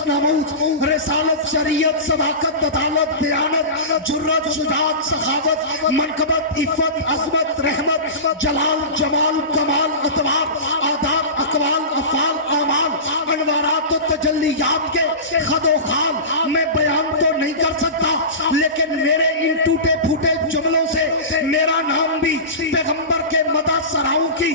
नफ्स नमूस रसालत शरीयत सदाकत अदालत दयानत जुर्रत शुजाअत सखावत मनकबत इफ़्फ़त अज़मत रहमत जलाल जमाल कमाल अतवार आदाब अक़वाल अफ़आल आमाल अनवारात तजल्लियात के खदो खाल मैं बयान तो नहीं कर सकता, लेकिन मेरे इन टूटे फूटे जुमलों से मेरा नाम भी पैगंबर के मदह सराओं की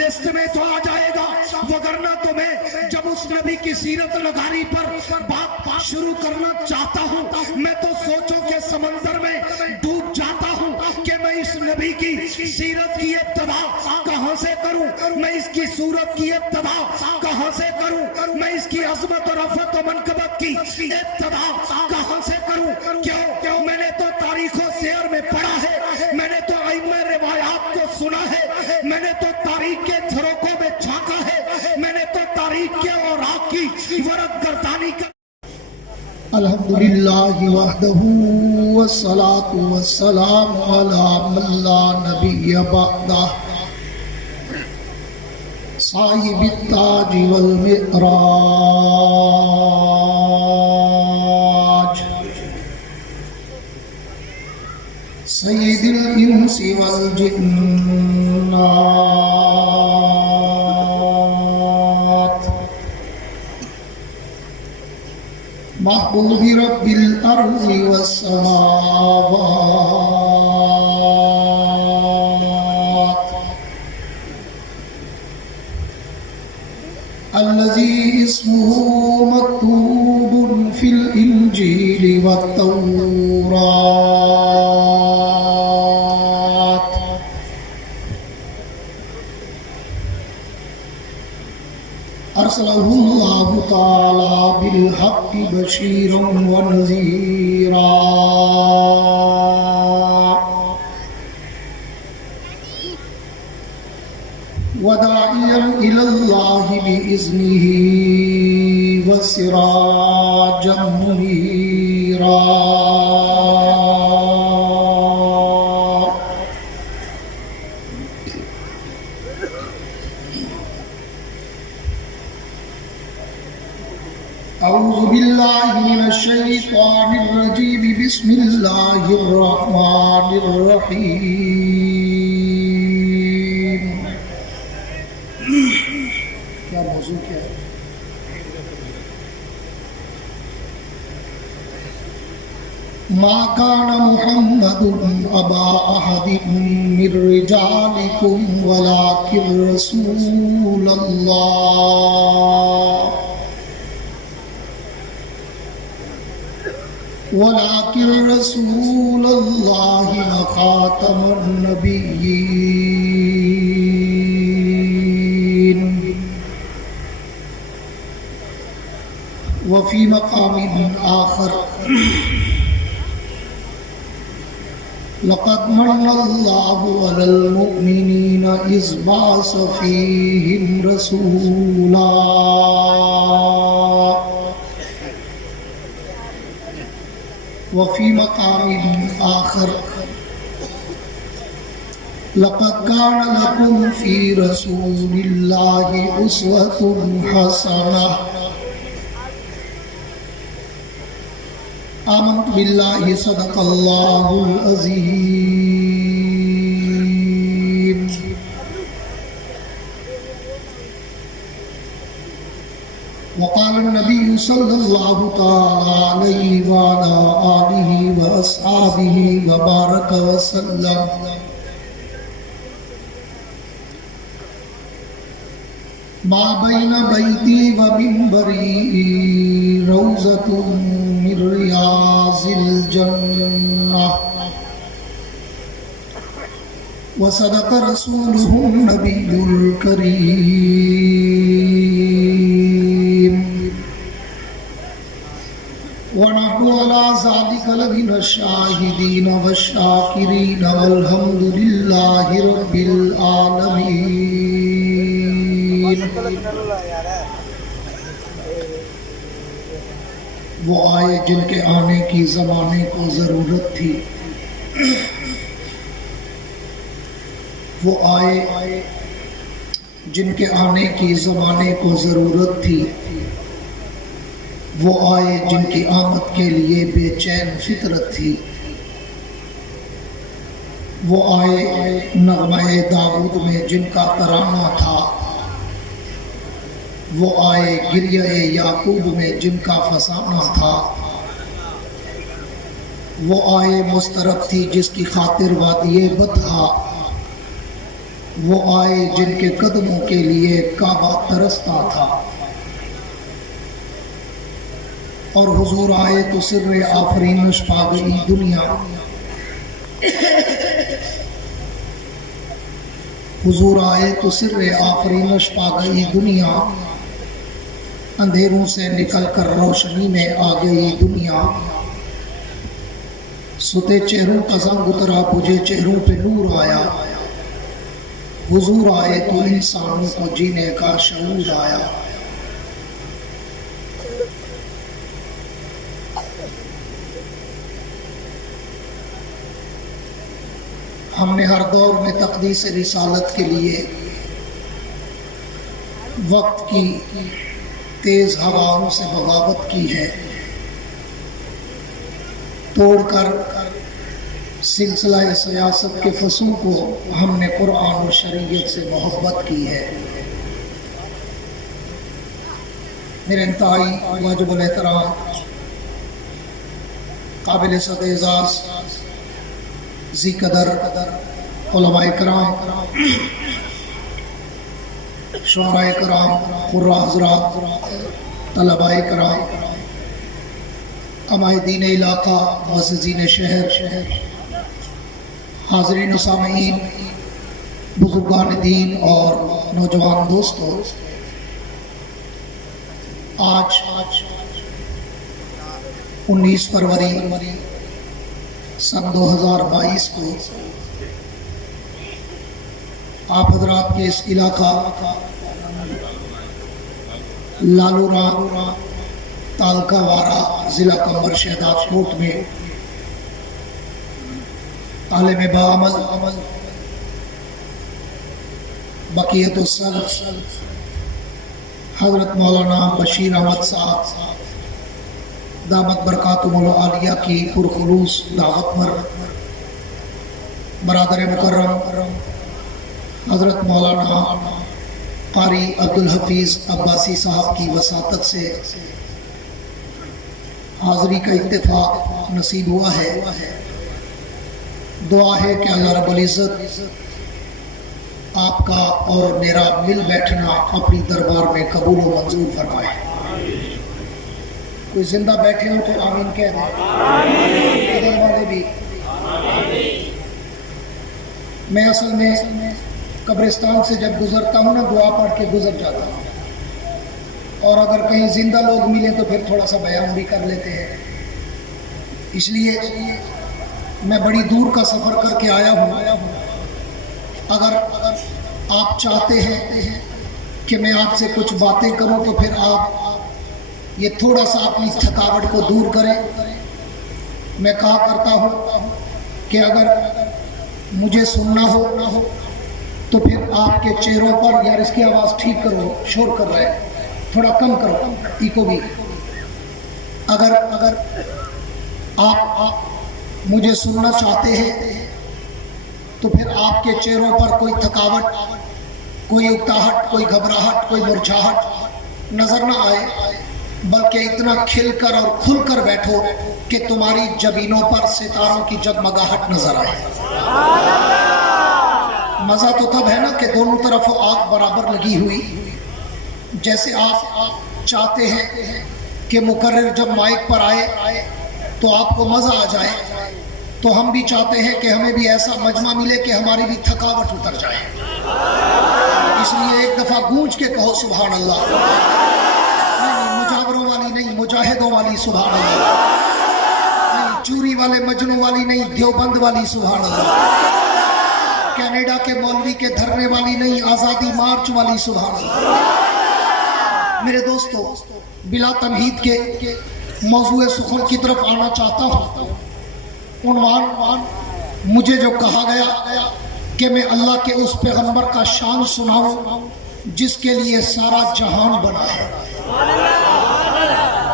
लिस्ट में तो आ जाएगा। वगरना तो मैं जब उस नबी की सीरत नगारी पर बात शुरू करना चाहता हूँ, मैं तो सोचों के समंदर में डूब जाता हूँ कि मैं इस नबी की सीरत की इब्तिदा कहाँ से करूँ, मैं इसकी सूरत की इब्तिदा कहाँ से करूँ, मैं इसकी अज़मत और रफ़त और मनकबत की इब्तिदा कहाँ से करूँ। क्यों मैंने तो तारीख़ो सेर में पढ़ा है, मैंने तो आइम्मा रिवायात को सुना है, मैंने तो तारीख़ के झरोकों में झांका है, मैंने तो तारीख़ के औराक़ की वरक़ गर्दानी का। अल्हम्दुलिल्लाहि वहदहू वस्सलातु वस्सलामु अला मन ला नबिय्य बअदह साहिबित ताज वल मिअराज सय्यिदिल इंसी वल जिन्नात महबूबी रब्बिल अर्ज़ि वस्समावात अल्लज़ी इस्मुहु मक्तूबुन फिल इंजीलि वत्तौरात अरसलहुल्लाहु ताला बिल हक़्क़ि बशीरन व नज़ीरा वदाइयन इलल्लाहि बिइज़्निही व सिराजम मुनीरा। अऊज़ु बिल्लाहि मिनश शैतानिर रजीम बिस्मिल्लाहिर रहमानिर रहीम। क्या मौजू क्या है? मा कान मुहम्मदुन अबा अहदिन मिर रिजालिकुम वलाकिन रसूलल्लाह वलाकिन रसूलल्लाहि व खातमुन नबिय्यीन। व फी मक़ामिन आखर लक़द मन्नल्लाहु अलल मुअ्मिनीना इज़ बअस फ़ीहिम रसूला वफ़ी मक़ामिन आखर लक़द कान लकुम फ़ी रसूलिल्लाहि उस्वतुन हसनह। आमन्तु बिल्लाहि सदक़ल्लाहुल अज़ीम। वक़ाल नबी सल्लल्लाहु तआला अलैहि व अला आलिहि व अस्हाबिहि व बारक व सल्लम। मा बैन बैती व मिंबरी रौज़तुम मिन रियाज़िल जन्नह व सदक़ रसूलुहुन नबियुल करीम। व नहनु अला ज़ालिका लमिन शाहिदीन व शाकिरीन वल्हम्दुलिल्लाहि रब्बिल आलमीन। वो आए जिनके आने की ज़माने को ज़रूरत थी, वो आए जिनके आने की ज़माने को ज़रूरत थी, وہ آئے جن کی آمد کے لیے بے چین فطرت تھی، وہ آئے نغمہ داؤد میں جن کا ترانہ تھا، وہ آئے گریہ یعقوب میں جن کا فسانہ تھا، وہ آئے مسترب تھی جس کی خاطر وادی بطحا، وہ آئے جن کے قدموں کے لیے کعبہ ترستا تھا، اور حضور آئے تو سر آفرینش پا گئی دنیا، حضور آئے تو سر آفرینش پا گئی دنیا، اندھیروں سے نکل کر روشنی میں آ گئی دنیا، ستے چہروں کا زنگ اترا بجھے چہروں پہ نور آیا، حضور آئے تو انسانوں کو جینے کا شعور آیا۔ ہم نے ہر دور میں تقدیس رسالت کے لیے وقت کی تیز ہواؤں سے بغاوت کی ہے، توڑ کر سلسلہ سیاست کے فصول کو ہم نے قرآن و شریعت سے محبت کی ہے۔ میرے انتہائی واجب الاحترام قابل صد اعزاز ذی قدر علماء کرام، شعراء کرام، قراء حضرات، طلباء کرام، عمائدین علاقہ، معززین شہر، حاضرین و سامعین، بزرگان دین اور نوجوان دوستوں، آج 19 فروری سن 2022 کو آپ حضرات کے اس علاقہ لالورا تالکا وارہ ضلع کمبر شہداد کوٹ میں عالم باعمل بقیت السلف حضرت مولانا بشیر احمد صاحب دامت برکاتہم العالیہ کی پرخلوص دعوت پر برادر مکرم حضرت مولانا قاری عبدالحفیظ عباسی صاحب کی وساطت سے حاضری کا اتفاق نصیب ہوا ہے۔ دعا ہے کہ اللہ رب العزت آپ کا اور میرا مل بیٹھنا اپنی دربار میں قبول و منظور فرمائے۔ کوئی زندہ بیٹھے ہو تو آمین کہہ دیں، ادھر والے بھی۔ میں اصل میں قبرستان سے جب گزرتا ہوں نا دعا پڑھ کے گزر جاتا ہوں، اور اگر کہیں زندہ لوگ ملیں تو پھر تھوڑا سا بیان بھی کر لیتے ہیں، اس لیے میں بڑی دور کا سفر کر کے آیا ہوں۔ اگر آپ چاہتے ہیں کہ میں آپ سے کچھ باتیں کروں تو پھر آپ یہ تھوڑا سا اپنی تھکاوٹ کو دور کریں۔ میں کہا کرتا ہوں کہ اگر مجھے سننا ہو تو پھر آپ کے چہروں پر، یار اس کی آواز ٹھیک کرو، شور کر رہا ہے، تھوڑا کم کرو، ایکو بھی۔ اگر آپ مجھے سننا چاہتے ہیں تو پھر آپ کے چہروں پر کوئی تھکاوٹ، کوئی اکتاہٹ، کوئی گھبراہٹ، کوئی مرجھاہٹ نظر نہ آئے، بلکہ اتنا کھل کر اور کھل کر بیٹھو کہ تمہاری جبینوں پر ستاروں کی جگمگاہٹ نظر آئے۔ مزہ تو تب ہے نا کہ دونوں طرف آگ برابر لگی ہوئی، جیسے آپ چاہتے ہیں کہ مقرر جب مائک پر آئے تو آپ کو مزہ آ جائے، تو ہم بھی چاہتے ہیں کہ ہمیں بھی ایسا مجمع ملے کہ ہماری بھی تھکاوٹ اتر جائے۔ اس لیے ایک دفعہ گونج کے کہو سبحان اللہ، نہیں مجاوروں والی نہیں، مجاہدوں والی سبحان اللہ، نہیں چوری والے مجنوں والی نہیں، دیوبند والی سبحان اللہ، کینیڈا کے مولوی کے دھرنے والی نہیں، آزادی مارچ والی سبحان اللہ۔ میرے دوستو، بلا تمہید کے موضوع سخن کی طرف آنا چاہتا ہوں۔ عنوان مجھے جو کہا گیا کہ میں اللہ کے اس پیغمبر کا شان سناؤں جس کے لیے سارا جہان بنا ہے،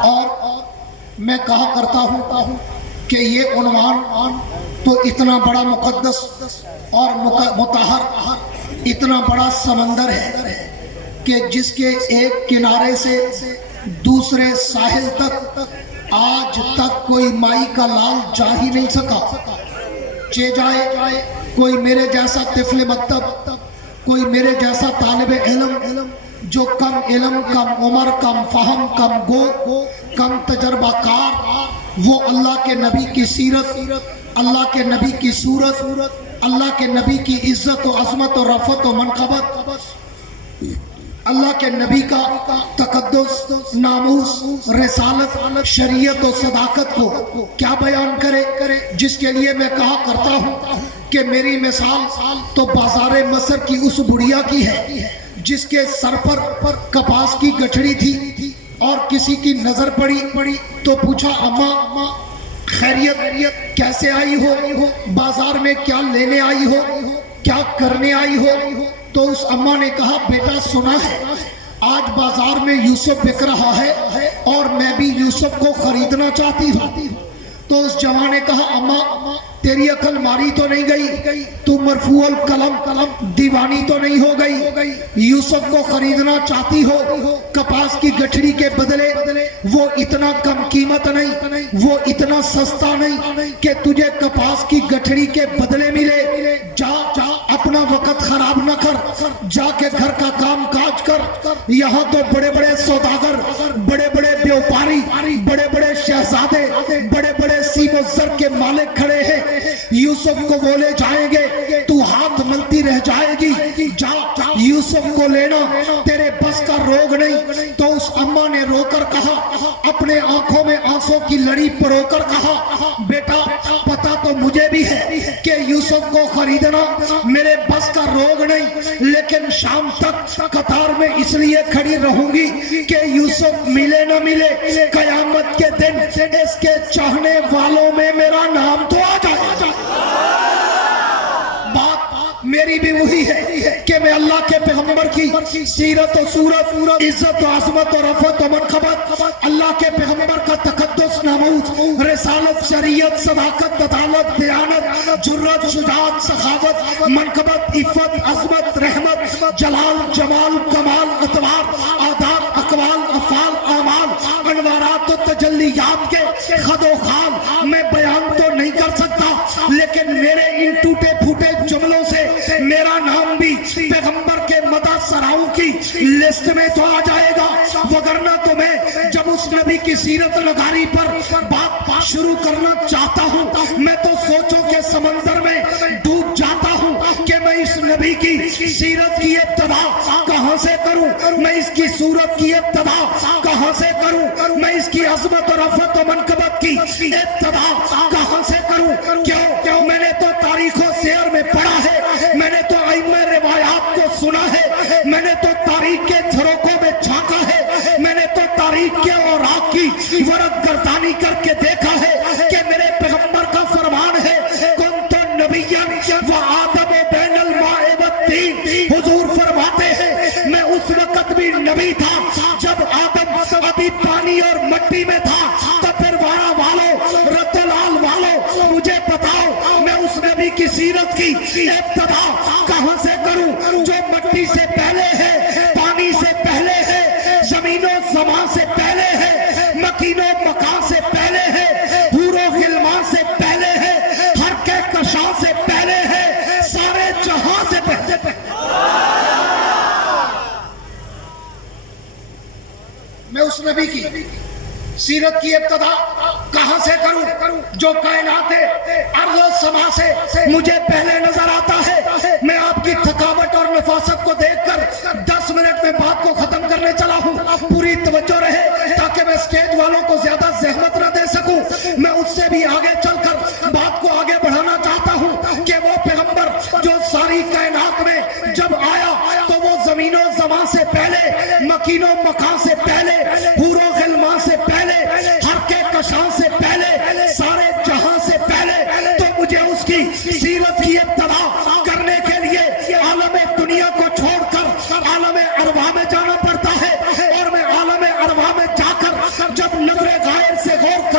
اور میں کہا کرتا ہوں کہ یہ عنوان تو اتنا بڑا مقدس اور مطہر، اتنا بڑا سمندر ہے کہ جس کے ایک کنارے سے دوسرے ساحل تک آج تک کوئی مائی کا لال جا ہی نہیں سکا۔ چے جائے کوئی میرے جیسا طفل مکتب، کوئی میرے جیسا طالب علم جو کم علم، کم عمر، کم فہم، کم گو، کم تجربہ کار، وہ اللہ کے نبی کی سیرت، اللہ کے نبی کی صورت، اللہ کے نبی کی عزت و عظمت و رفعت و منقبت، اللہ کے نبی کا تقدس، ناموس، رسالت، شریعت و صداقت کو کیا بیان کرے، جس کے لیے میں کہا کرتا ہوں کہ میری مثال تو بازار مصر کی اس بڑھیا کی ہے جس کے سر پر کپاس کی گٹھڑی تھی اور کسی کی نظر پڑی تو پوچھا اماں خیریت، کیسے آئی ہو، بازار میں کیا لینے آئی ہو، کیا کرنے آئی ہو؟ تو اس اماں نے کہا بیٹا سنا ہے آج بازار میں یوسف بک رہا ہے اور میں بھی یوسف کو خریدنا چاہتی ہوں۔ تو اس جوان نے کہا اماں تیری عقل ماری تو نہیں گئی، تو مرفوع القلم دیوانی تو نہیں ہو گئی؟ یوسف کو خریدنا چاہتی ہو کپاس کی گٹھڑی کے بدلے، وہ اتنا کم قیمت نہیں، وہ اتنا سستا نہیں کہ تجھے کپاس کی گٹھڑی کے بدلے ملے۔ جا اپنا وقت خراب نہ کر، جا کے گھر کا کام کاج کر۔ یہاں تو بڑے بڑے سوداگر، بڑے بڑے بیوپاری، بڑے بڑے شہزادے، بڑے بڑے سیم و زر کے مالک کھڑے ہیں، یوسف کو وہ لے جائیں گے، تو ہاتھ ملتی رہ جائے گی۔ جا یوسف کو لینا تیرے بس کا روگ نہیں۔ تو اس اماں نے رو کر کہا، اپنے آنکھوں میں آنسوں کی لڑی پرو کر کہا بیٹا پتا تو مجھے بھی ہے کہ یوسف کو خریدنا میرے بس کا روگ نہیں، لیکن شام تک قطار میں اس لیے کھڑی رہوں گی کہ یوسف ملے نہ ملے، قیامت کے دن اس کے چاہنے والوں میں میرا نام تو آ جائے۔ بات میری بھی وہی ہے کہ میں اللہ کے پیغمبر کی سیرت و صورت، عزت و عظمت و رفعت و منقبت، اللہ کے پیغمبر کا تقدس، ناموس، رسالت، شریعت، صداقت، عدالت، دیانت، جرات، شجاعت، سخاوت، منقبت، عفت، عظمت، رحمت، جلال، جمال، کمال، اطوار، آداب، اقوال، افعال، اعمال، انوارات و تجلیات کے خد و خال میں بیان تو نہیں کر سکتا، لیکن میرے ان ٹوٹے پھوٹے جملوں سے میرا نام بھی پیغمبر کے مدح سراؤں کی لسٹ میں تو آ جائے گا، وگرنہ تو میں جب اس نبی کی سیرت نگاری پر بات شروع کرنا چاہتا ہوں میں تو سوچوں کے سمندر میں ڈوب جاتا ہوں کہ میں اس نبی کی سیرت کی ابتدا کہاں سے کروں، میں اس کی صورت کی ابتدا کہاں سے کروں، میں اس کی عظمت و رفعت و منقبت کی ابتدا کہاں سے کروں؟ کیوں میں نے تو تاریخ و سیر میں پڑھا ہے، میں نے تو ائمہ روایات کو سنا ہے، میں نے تو تاریخ کے جھروکوں میں جھانکا ہے، میں نے تو تاریخ کے اوراق کی ورق گردانی کر کے دیکھا ہے کہ میرے پیغمبر کا فرمان ہے کنت نبیا و آدم بین الماء والطین، حضور فرماتے ہیں میں اس وقت بھی نبی تھا جب آدم ابھی پانی اور مٹی میں تھا، تو پھر وارا والوں، رتلال والوں مجھے بتاؤ میں اس نبی کی سیرت کی ابتدا کہاں سے کروں جو مٹی سے پہلے ہے، پانی سے پہلے ہے، زمین و زمان سے پہلے ہے، مکین و مکان سے پہلے ہے، حور و غلمان سے پہلے ہے، ہر کے کشاں سے پہلے ہے، سارے جہاں سے پہلے۔ میں اس نبی کی سیرت کی ابتدا کہاں سے کروں جو کائنات ارض و سما سے مجھے پہلے نظر آتا ہے؟ میں آپ کی تھکاوٹ اور نفاست کو دیکھ کر 10 منٹ میں بات کو ختم کرنے چلا ہوں، پوری توجہ رہے تاکہ میں سٹیج والوں کو زیادہ زحمت نہ دے سکوں۔ میں اس سے بھی آگے چل کر بات کو آگے بڑھانا چاہتا ہوں کہ وہ پیغمبر جو ساری کائنات میں جب آیا تو وہ زمین و زمان سے پہلے، مکین و مکان سے پہلے، حور و غلمان سے پہلے، ہر کے کشاں سے پہلے، سارے جہاں سے پہلے، تو مجھے اس کی سیرت کی ابتدا کرنے کے لیے عالم دنیا کو چھوڑ کر عالم ارواح میں جانا پڑتا ہے، اور میں عالم ارواح میں جا کر جب نظر غائب سے غور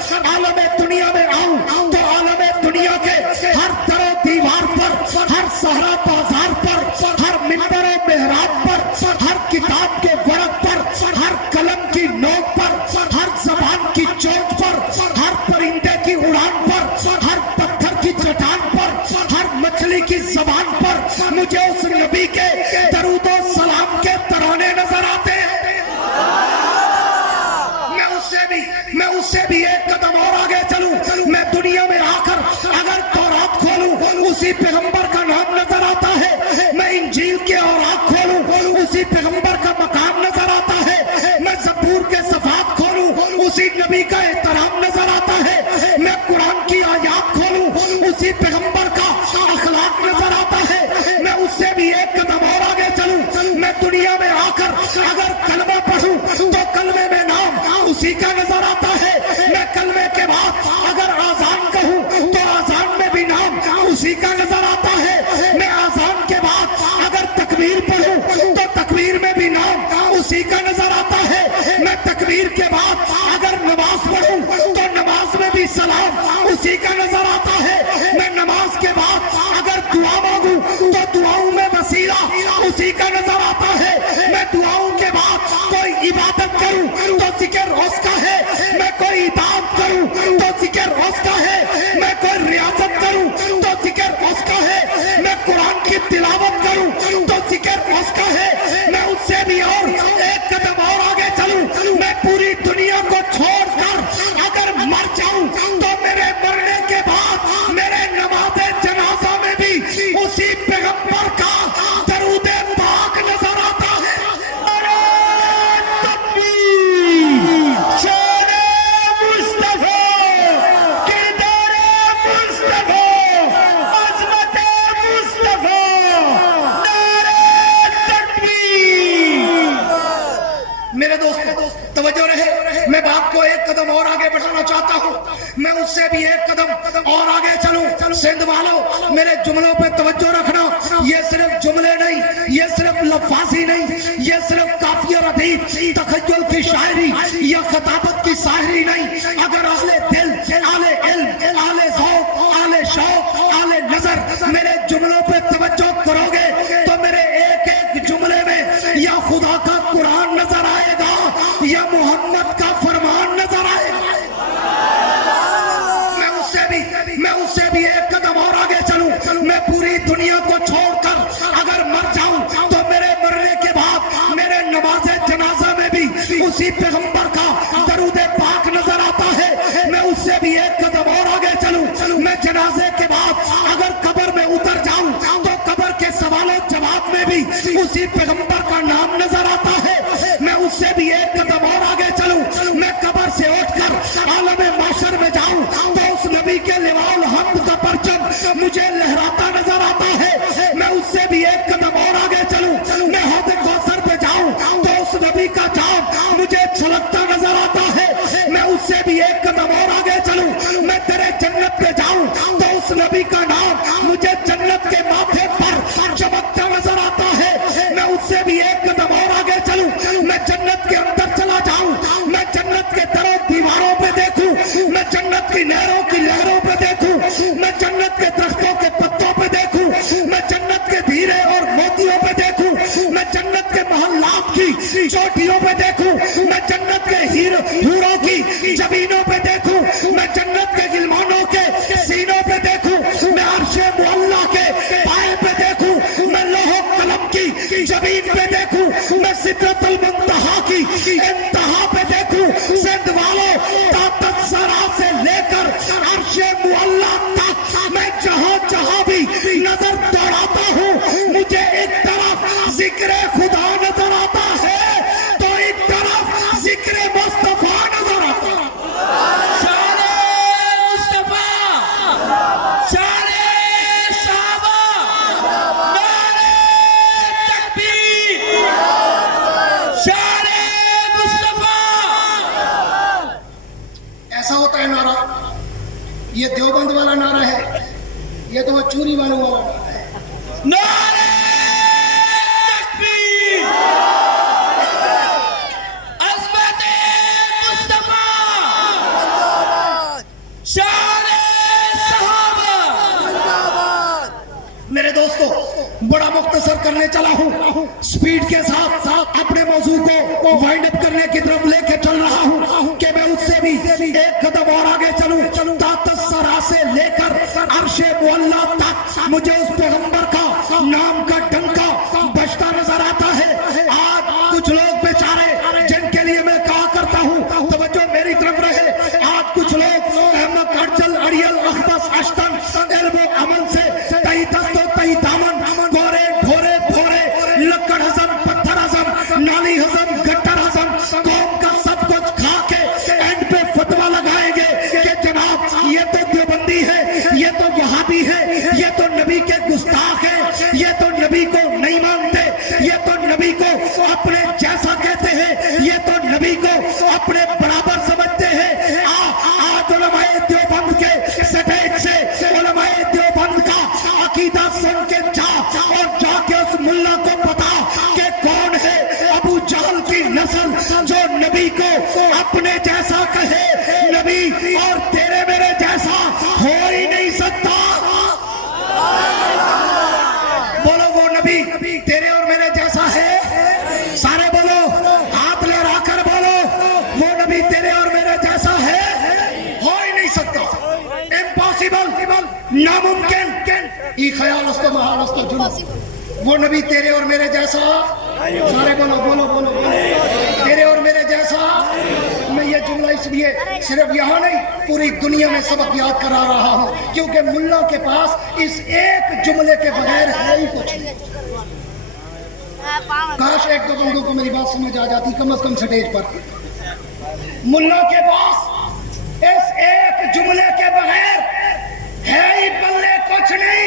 आलम दुनिया में आऊं तो आलम दुनिया के हर दरो दीवार पर, हर सहरा बाजार पर, हर मिंबर और मेहराब पर, हर किताब के वर्क पर, हर कलम की नोक पर, हर जबान की चोट पर, हर परिंदे की उड़ान पर, हर पत्थर की चट्टान पर, हर मछली की जबान पर मुझे उस नबी के दरूदो सलाम के तराने नजर आते हैं। मैं उससे भी एक कदम और आगे चलूं, मैं दुनिया में आकर अगर तौरात खोलूं उसी पैगंबर का नाम नजर आता है, मैं इंजील के औरात खोलूं उसी पैगंबर का मकाम नजर आता है, मैं ज़बूर के सफ़ात खोलूं उसी नबी का एहतराम नजर आता है, मैं कुरान की आयात खोलूं उसी पैगंबर का अखलाक नजर आता है। मैं उससे भी एक कदम और आगे चलूं, मैं दुनिया में आकर अगर कलमा पढ़ूं तो कलमे में नाम उसी का नजर आता है, मैं कलमे के बाद अगर आजान कहूं तो आजान में भी नाम उसी का नजर आता है, मैं आजान के बाद अगर तकबीर पढ़ूं तो तकबीर में भी नाम उसी का नजर आता है, मैं तकबीर के बाद अगर नमाज पढ़ूं तो नमाज में भी सलाम उसी का नजर आता है, मैं नमाज के बाद अगर दुआ मांगूं तो दुआओं में वसीला उसी का नजर आता है, मैं दुआओं के बाद कोई इबादत करूं तो जिक्र उसका है, मैं कोई इबादत करूं तो जिक्र उसका है, मैं कोई रियाजत करूं तो जिक्र उसका है, मैं कुरान की तिलावत करूं तो जिक्र उसका है। मैं उससे भी और एक कदम और आगे चलूं, मैं पूरी दुनिया को छोड़कर अगर मर जाऊं तो मेरे मरने के बाद मेरे नमाज़े जनाजा में भी उसी पैगंबर का दरूदे पाक नजर आता है। अरे तकबीर, शाने मुस्तफा, किरदारे मुस्तफा, अज़मते मुस्तफा, नारे तकबीर। मेरे दोस्त तवज्जो रहे, मैं बात को एक कदम और आगे बढ़ाना चाहता हूँ, मैं उससे भी एक कदम और आगे चलूं। सिंध वालों, मेरे जुमलों पे तवज्जो रखना, ये सिर्फ जुमले नहीं, ये सिर्फ लफ्ज़ी नहीं, ये सिर्फ काफिया रदीफ तखय्युल की शायरी या खताबत की शायरी नहीं, अगर आले दिल, आले इल्म, आले ज़ौक़, आले शौक़, आले नजर मेरे जुमलों पे तवज्जो करोगे तो मेरे एक एक जुमले में या खुदा का कुरान नजर आएगा या मोहम्मद का फरमान नजर आएगा। मैं उससे भी एक कदम और आगे चलूं, मैं पूरी दुनिया को छोड़कर अगर मर जाऊं तो मेरे मरने के बाद मेरे नमाज़े जनाजा में भी उसी पैगंबर का दरूदे पाक नजर आता है। मैं उससे भी एक कदम और आगे चलूं, मैं जनाजे के बाद अगर कब्र में उतर जाऊं तो कब्र के सवालों जवाब में भी उसी पैगंबर का नाम नजर आता है। मैं उससे भी एक कदम और आगे चलूं, मैं कब्र से उठकर आलम माशर में जाऊं तो उस नबी के लिवाउल हम्द का परचम मुझे लहराता नजर आता है। मैं उससे भी एक कदम और आगे चलूं, मैं हौद कौसर पे जाऊं तो उस नबी का जाम मुझे छलकता नजर आता है। मैं उससे भी एक कदम और आगे चलूं, मैं तेरे जन्नत पे जाऊं तो उस नबी का नाम मुझे जन्नत के माथे पर चमकता नजर आता है। मैं उससे भी एक कदम और आगे चलूं, मैं जन्नत के अंदर चला जाऊं, मैं जन्नत के दरों दीवारों पे देखूं, मैं जन्नत की नहरों की लहरों पे देखूं, मैं जन्नत के दरख्तों के पत्तों पे देखूं, मैं जन्नत के हीरे और मोतियों पे देखूं, मैं जन्नत के मोहल्लात की चोटियों पे देखूं, मैं जन्नत के हूरों की जमीनों पे देखूं, मैं जन्नत के गिलमानों के सीनों पे देखूं, मैं अर्शे मुअल्ला के पाए पे देखूं, मैं लौह कलम की जमीन पे देखूं, मैं सिदरतुल मुंतहा की इंतहा पे देखूं। सिंध वालों, ताकत सरा से लेकर अर्शे मुअल्ला तक मैं जहां जहां भी नजर दौड़ाता हूं मुझे एक तरफ जिक्र खुदा नजर आता है तो एक तरफ जिक्र मुस्तफा नजर आता है। शाने मुस्तफा, शाने सहाबा, नारे तकबीर, शाने मुस्तफा। ऐसा होता है नारा, ये देवबंद वाला नारा है, ये तो चूरी वालों वाला नारा है। नारे तकबीर, अज़मते मुस्तफा, दोस्तों बड़ा मुख्तसर करने चला हूँ, स्पीड के साथ अपने मौजू को वाइंड अप करने की तरफ लेके चल रहा हूँ कि मैं उससे भी एक कदम और आगे चलूं। तातसरा से लेकर अर्शे मुअल्ला तक मुझे उस पैगंबर का नाम का डंका बजता नजर आता है। आज कुछ लोग बेचारे जिनके लिए मैं कहा करता हूँ तवज्जो मेरी तरफ रहे, आज कुछ लोग अहमद अर्जल अड़ियल अखबस अश्तन इल्म अमल से तई दस्तो तई दामन गोरे भोरे भोरे लक्कड़ हजम पत्थर हजम नाली हजम गट्टर हजम कौम का सब कुछ खा के एंड पे फतवा लगाएंगे कि जनाब ये तो देवबंदी है, ये तो वहाबी है, ये तो नबी के गुस्ताख है, ये तो नबी को नहीं मानते, ये तो नबी को अपने जैसा कहते हैं, ये तो नबी को अपने बराबर समझते हैं। आज उलमाए देवबंद के स्टेज से उलमाए देवबंद का अकीदा सुन के जा और जाके उस मुल्ला को बता कि कौन है अबू जहल की नस्ल जो नबी को अपने जैसा कहे। नबी और तेरे मेरे जैसा हो ही नहीं सकता। बोलो वो नबी तेरे और मेरे जैसा है, सारे बोलो, हाथ लहरा कर बोलो वो नबी तेरे और मेरे जैसा है, हो ही नहीं सकता, इम्पॉसिबल, नामुमकिन। ई ख्याल उस्तो महाल उस्तो जुनून, वो नबी तेरे और मेरे जैसा, सारे बोलो बोलो बोलो बोलो तेरे और मेरे जैसा। मैं ये जुमला इसलिए सिर्फ यहाँ नहीं पूरी दुनिया में सबक याद करा रहा हूँ क्योंकि मुल्ला के पास इस एक जुमले के बगैर है ही कुछ नहीं। काश एक दो बंदों को मेरी बात समझ आ जाती कम से कम स्टेज पर। मुल्ला के पास इस एक जुमले के बगैर है ही बल्ले कुछ नहीं।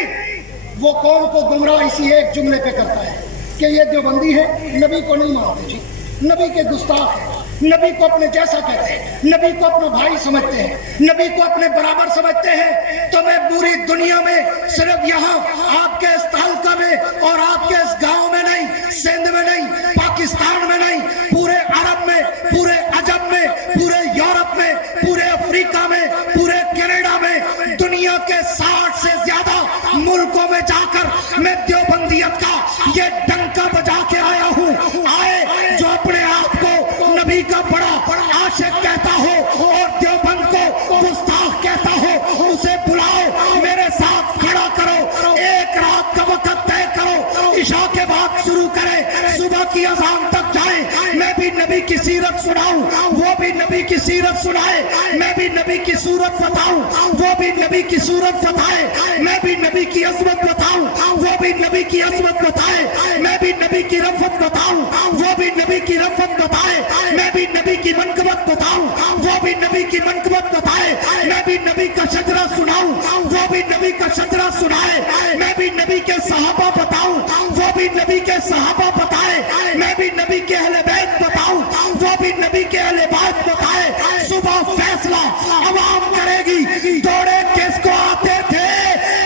वो कौम को गुमराह इसी एक जुमले पे करता है कि ये देवबंदी है, नबी को नहीं मानते जी, नबी के गुस्ताख है, नबी को अपने जैसा कहते हैं, नबी को अपना भाई समझते हैं, नबी को अपने बराबर समझते हैं। तो मैं पूरी दुनिया में सिर्फ यहाँ आपके इस तालका में और आपके इस गांव में नहीं, सिंध में नहीं, पाकिस्तान में नहीं, पूरे अरब में, पूरे अजब में, पूरे यूरोप में, पूरे अफ्रीका में, पूरे कनाडा में, दुनिया के 60 से ज्यादा मुल्कों में जाकर मैं देवबंदियत का ये डंका बजा के आया हूँ। आए जो अपने आप को नबी का बड़ा आशिक कहता हो और देवबंद को गुस्ताख कहता हो, उसे बुलाओ, मेरे साथ खड़ा करो, एक रात का वक्त तय करो, इशा के बाद शुरू करें, सुबह की अजान तक जाए, मैं भी नबी की सीरत सुनाऊं, वो भी नबी की सीरत सुनाए, मैं भी नबी की सूरत बताऊं, वो भी नबी की सूरत बताए, मैं भी नबी की अजमत बताऊं, वो भी नबी की अजमत बताए, मैं भी नबी की रफ़त बताऊं, वो भी नबी की रफ़त बताए, मैं भी नबी की मनकबत बताऊं, वो भी नबी की मनकबत बताए, मैं भी नबी का शजरा सुनाऊं, वो भी नबी का शजरा सुनाए, मैं भी नबी के सहाबा बताऊं, वो भी नबी के सहाबा बताए, मैं भी नबी के अहले बैत बताऊं, वो भी नबी के अहले बैत बताए। सुबह फैसला अवाम करेगी, दौड़े किसको आते थे,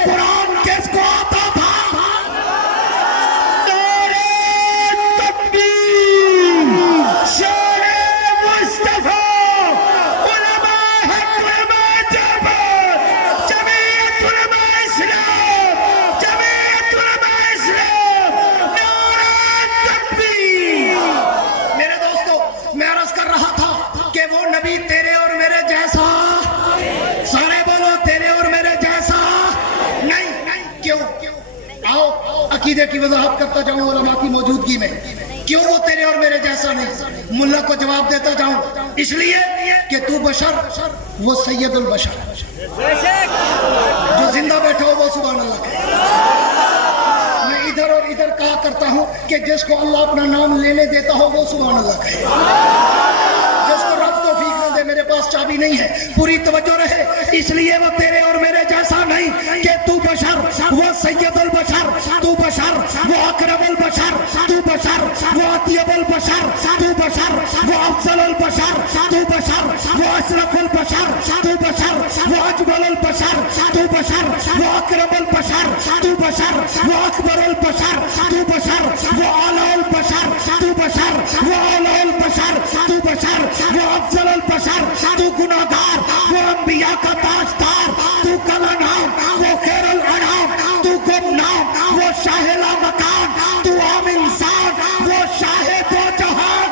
कुरान किसको आता था। अकीदे की वजाहत करता जाऊं उलमा की मौजूदगी में, क्यों वो तेरे और मेरे जैसा नहीं। मुल्ला को जवाब देता जाऊं इसलिए कि तू बशर, वो सैयदुल बशर, जो जिंदा बैठा हो वो सुभान अल्लाह कहे। मैं इधर और इधर कहा करता हूं कि जिसको अल्लाह अपना नाम लेने देता हो वो सुभान अल्लाह कहे, जिसको रब तौफीक न दे, मेरे पास चाबी नहीं है, पूरी तवज्जो रहे, इसलिए वो तेरे और मेरे जैसा नहीं कि तू बशर, वो सैयदुल बशर, तू बशर, वो अकरमुल बशर, तू बशर, वो अतियबुल बशर, तू बशर, वो अफजलुल बशर, तू बशर, वो अशरफुल बशर, तू बशर, वो अजमलुल बशर, तू बशर, वो अकरमुल बशर, तू बशर, वो अकबरुल बशर, तू बशर, वो आलाउल बशर, तू बशर, वो आलाउल बशर, तू बशर, वो अफजलुल बशर, तू गुनाहगार, वो अंबिया का ताजदार, तू कलनाम, वो खैरुल अनाम, तू गुमनाम, वो शाह लामकान, तू आम इंसान, वो शाह दो जहान।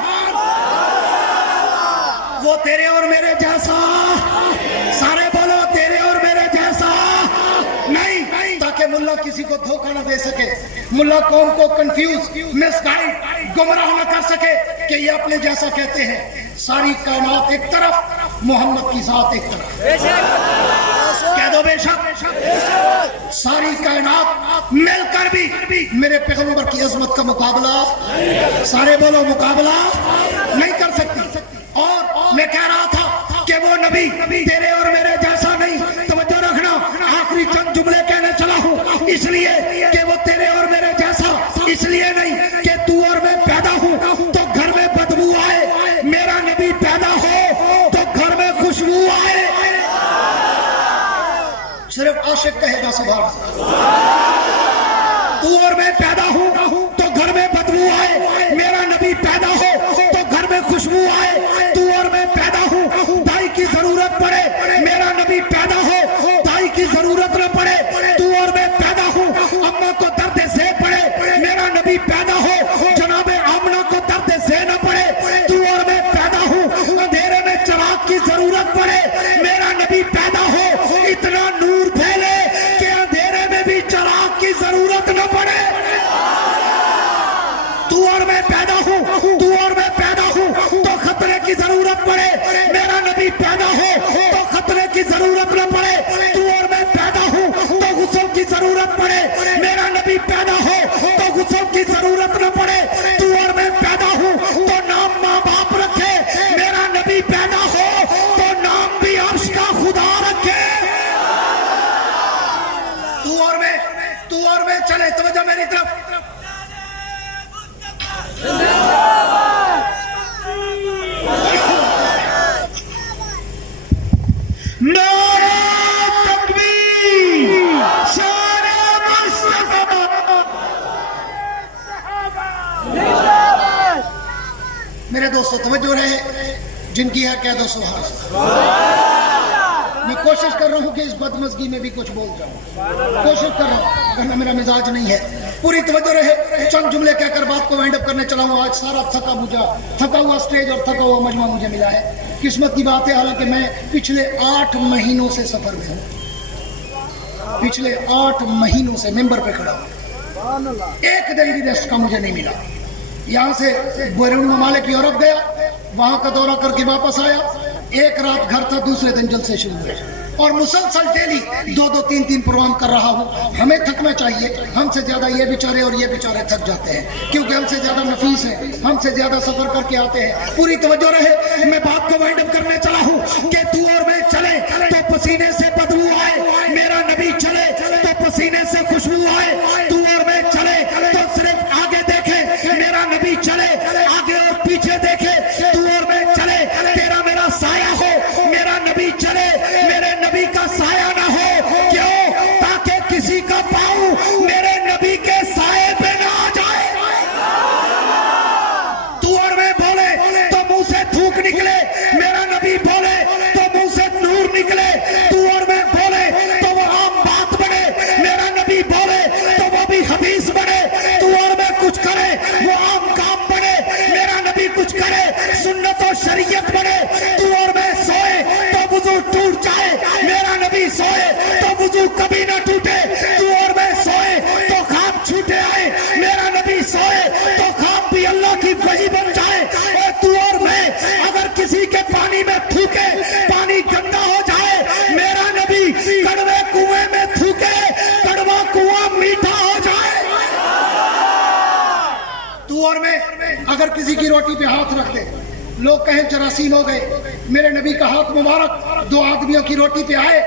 वो तेरे और मेरे जैसा, सारे बोलो तेरे और मेरे जैसा नहीं, ताकि मुल्ला किसी को धोखा न दे सके, मुल्ला कौम को कंफ्यूज, मिसगाइड, गुमराह न कर सके कि ये अपने जैसा कहते हैं। सारी कायनात एक तरफ, मोहम्मद की जात एक तरफ। कह दो बेशक। सारी कायनात मिलकर भी मेरे पैगंबर की अजमत का मुकाबला, सारे बोलो मुकाबला नहीं कर सकती। और मैं कह रहा था कि वो नबी तेरे और मेरे जैसा नहीं। तवज्जो रखना, आखिरी चंद जुमले कहने चला हूँ, इसलिए कि वो तेरे और मेरे जैसा इसलिए नहीं कि तू और मैं पैदा हूँ तो घर में बदबू आए, मेरा नबी पैदा हो तो घर में खुशबू आए। सिर्फ आशिक कहेगा सुभान अल्लाह। तू और मैं पैदा हूँ तो घर में बदबू आए, मेरा नबी पैदा हो तो घर में खुशबू आए। तू और मैं पैदा हूँ, दाई की जरूरत पड़े, मेरा नबी पैदा हो दाई की जरूरत न पड़े। तू और मैं पैदा हूँ, अम्मा को दर्द से पड़े, मेरा नबी पैदा हो जनाबे आमना को दर्द से न पड़े। तू और मैं पैदा हूँ, अंधेरे में चिराग की जरूरत पड़े, मेरा नबी पैदा हो इतना नूर फैले कि अंधेरे में भी चिराग की जरूरत न पड़े। तू और मैं पैदा हूँ, तू और मैं पैदा हूँ तो खतरे की जरूरत पड़े, मेरा नबी पैदा हो तो खतरे की जरूरत न पड़े। तू और मैं पैदा हूँ तो गुस्सों की जरूरत पड़े, मेरा नबी पैदा हो तो गुस्सों की जरूरत न पड़े। तू और मैं पैदा हूँ तो नाम माँ बाप रखे, मेरा नबी पैदा हो तो नाम भी अर्श का खुदा रखे। तू और मैं चले, तवज्जो मेरी तरफ। नारे तकबीर, शान मुस्तफा। मेरे दोस्तों तवज्जो रहे, जिनकी है कह दो सुभान अल्लाह। मैं कोशिश कर रहा हूँ कि इस बदमज़गी में भी कुछ बोल जाऊँ, कोशिश कर रहा हूँ, वरना मेरा मिजाज नहीं है। पूरी तवज्जो रहे, चंद जुमले कहकर बात को वाइंड अप करने चला हूँ। आज सारा थका हुआ स्टेज और थका हुआ मजमा मुझे मिला है। किस्मत की बात है, हालांकि मैं पिछले 8 महीनों से सफर में हूँ, पिछले 8 महीनों से मेंबर पे खड़ा हूँ, एक दिन भी रेस्ट का मुझे नहीं मिला। यहाँ से बैरून ममालिक यूरोप गया, वहाँ का दौरा करके वापस आया, एक रात घर था, दूसरे दिन जलसे शुरू हुए और मुसलसल डेली 2-2, 3-3 प्रोग्राम कर रहा हूँ। हमें थकना चाहिए, हमसे ज्यादा ये बेचारे और ये बेचारे थक जाते हैं, क्योंकि हमसे ज्यादा नफीस है, हमसे ज्यादा सफर करके आते हैं। पूरी तवज्जो रहे, मैं बात को वाइंड अप करने चला हूँ कि तू और मैं चले तो पसीने से बदबू आए, मेरा नबी चले तो पसीने से खुशबू आए। तू और मैं चले तो सिर्फ आगे देखे, मेरा नबी चले आगे और पीछे देखे। तू और मैं चले, तेरा मेरा साया हो, मेरा नबी चले मेरे नबी का साया ना हो। क्यों? ताकि किसी का पाँव मेरे नबी के साए पे ना आ जाए। तू और मैं बोले तो मुंह से थूक निकले, मेरा नबी बोले तो मुंह से नूर निकले। तू और मैं बोले तो वो आम बात बने, मेरा नबी बोले तो वो भी हदीस बने। तू और मैं कुछ करे वो आम काम बने, मेरा नबी कुछ करे सुन्नत और शरीयत बने। तू और मैं सोए तो वुजू टूट जाए, मेरा नबी सोए तो वुजू कभी ना टूटे। तू और मैं सोए तो खाम छूटे आए, मेरा नबी सोए तो खाम भी अल्लाह की वही बन जाए। और तू और मैं अगर किसी के पानी में थूके, पानी गंदा हो जाए, मेरा नबी कड़वे कुएं में थूके, कड़वा कुआं मीठा हो जाए। तू और मैं अगर किसी की रोटी पे हाथ रख दे, लोग कहें जरासीम हो गए, मेरे नबी का हाथ मुबारक 2 आदमियों की रोटी पे आए,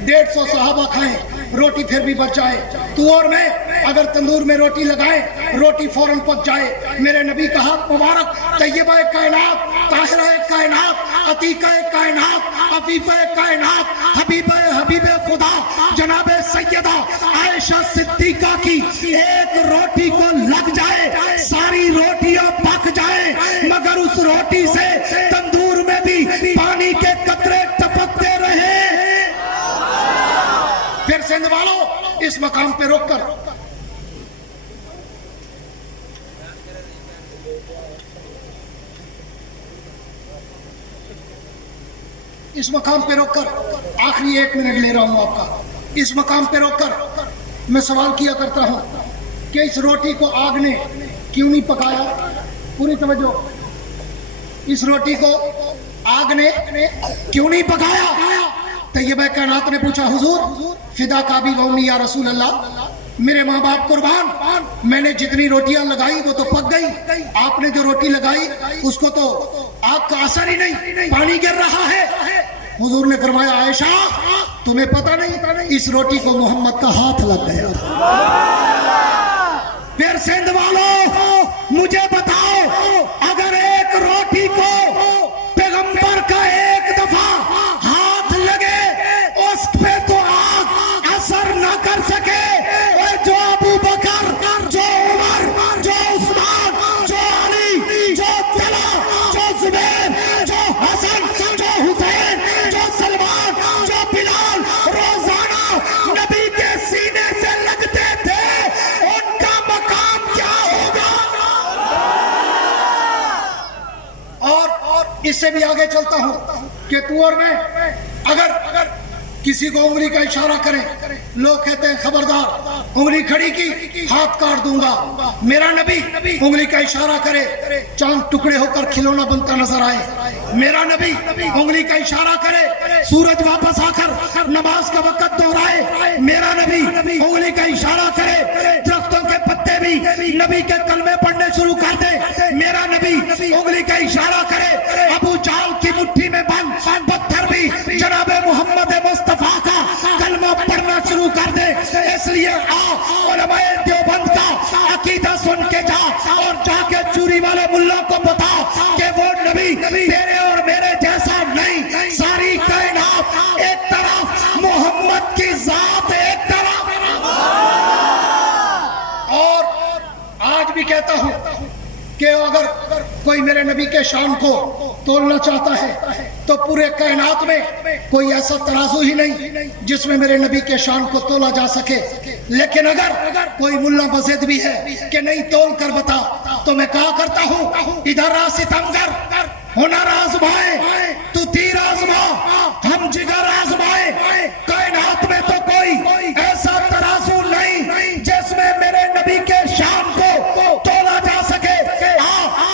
150 सहाबा खाएं, रोटी फिर भी बच जाए। तू और मैं अगर तंदूर में रोटी लगाएं, रोटी फौरन पक जाए, मेरे नबी का हाथ मुबारक तैयबा कायनात, ताहिरा कायनात, अतीका कायनात, अफीफा कायनात, हबीब खुदा जनाबे सैयदा आयशा सिद्दीका की एक रोटी को लग जाए, सारी रोटियां पक जाए, मगर उस रोटी से तंदूर में भी पानी के कतरे टपकते रहे। फिर सिंध वालों, इस मकाम पे रोक कर اس مقام پہ روک کر آخری 1 منٹ لے رہا ہوں آپ کا. اس مقام پہ روک کر میں سوال کیا کرتا ہوں کہ اس روٹی کو آگ نے کیوں نہیں پکایا؟ پوری توجہ. اس روٹی کو آگ نے کیوں نہیں پکایا؟ طیبہ کائنات نے پوچھا حضور فدا کابی و امی یا رسول اللہ، میرے ماں باپ قربان، میں نے جتنی روٹیاں لگائی وہ تو پک گئی، آپ نے جو روٹی لگائی اس کو تو آگ کا اثر ہی نہیں، پانی گر رہا ہے. حضور نے فرمایا عائشہ تمہیں پتہ نہیں اس روٹی کو محمد کا ہاتھ لگ گیا. پھر سندھ والوں مجھے بتاؤ، اگر ایک روٹی کو پیغمبر کا ایک دفعہ ہاتھ لگے اس پہ تو آگ اثر نہ کر سکے، اور جو ابو بکر، جو عمر، جو عثمان، جو علی، جو طلحہ، جو زبیر، جو حسن، جو حسین، جو سلمان، جو بلال روزانہ نبی کے سینے سے لگتے تھے، ان کا مقام کیا ہوگا؟ اور اس سے بھی آگے چلتا ہوں کہ تو اور میں اگر کسی کو انگلی کا اشارہ کریں، لوگ کہتے ہیں خبردار، انگلی کھڑی کی ہاتھ کاٹ دوں گا. میرا نبی انگلی کا اشارہ کرے چاند ٹکڑے ہو کر کھلونا بنتا نظر آئے. میرا نبی انگلی کا اشارہ کرے سورج واپس آ کر نماز کا وقت دہرائے. میرا نبی انگلی کا اشارہ کرے درختوں کے پتے بھی نبی کے کلمے پڑھنے شروع کر دے. میرا نبی انگلی کا اشارہ کرے ابو جہل کی مٹھی میں بند پتھر بھی جناب محمد مصطفیٰ کا کلمہ پڑھنا شروع کر دے. اس لیے علماء دیوبند کا عقیدہ سن کے جا اور جا کے چوری والے ملا کو بتا کہ وہ نبی تیرے اور میرے جیسا نہیں. ساری کائنات ایک طرف، محمد کی ذات ایک طرف. اور آج بھی کہتا ہوں کہ اگر کوئی میرے نبی کے شان کو تولنا چاہتا ہے تو پورے کائنات میں کوئی ایسا ترازو ہی نہیں جس میں میرے نبی کے شان کو تولا جا سکے. لیکن اگر کوئی ملا بزد بھی ہے کہ نہیں تول کر بتا، تو میں کہا کرتا ہوں ادھر آ ستمگر، ہنر آزمائے تو تیر آزما، ہم جگر آزمائے. کائنات میں تو کوئی ایسا ترازو نہیں جس میں میرے نبی کے شان کو تولا جا سکے.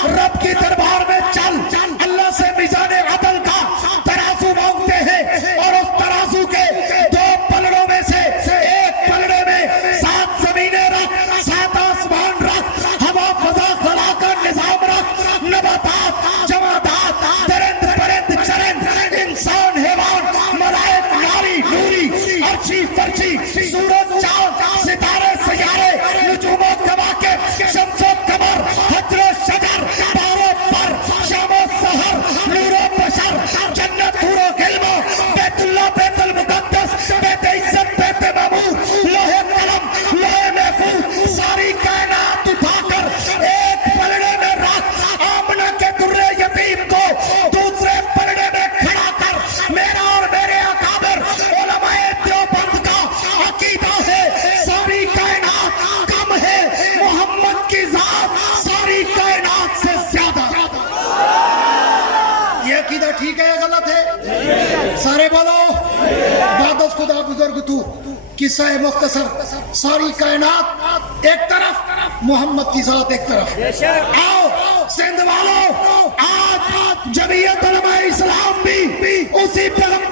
رب کی دربار میں چل، اللہ سے میزان عدل کا ترازو مانگتے ہیں، اور اس ترازو کے 2 پلڑوں میں سے ایک پلڑے میں 7 زمینیں رکھ، 7 آسمان رکھ، ہوا فضا خلا کا نظام رکھ، نباتات، جمادات، درند پرند چرند، انسان حیوان، ملائک ناری نوری، عرشی فرشی، سورج چاند، ستارے سیارے، نجوم و کواکب، شمس و قمر، حجر و شجر، پاروں پر، شام و سحر، نور و بشر، جنت حور و غلمان، بیت اللہ بیت المقدس، بیت عزت بیت معمور، لوح قلم لوح محفوظ، ساری کائنات اٹھا کر ایک پلڑے میں رکھ. آمنہ کے درے یتیم کو دوسرے پلڑے میں کھڑا کر. میرا اور میرے اکابر علماء دیوبند کا عقیدہ ہے ساری کائنات کم ہے، محمد کی ذات ساری کائنات سے زیادہ. یہ عقیدہ ٹھیک ہے یا غلط ہے؟ سارے بولو. بادش خدا بزرگ تو قصہ مختصر، ساری کائنات ایک طرف، محمد کی ذات ایک طرف. آؤ سندھ والوں، آج جمعیت علماء اسلام بھی اسی پیغمبر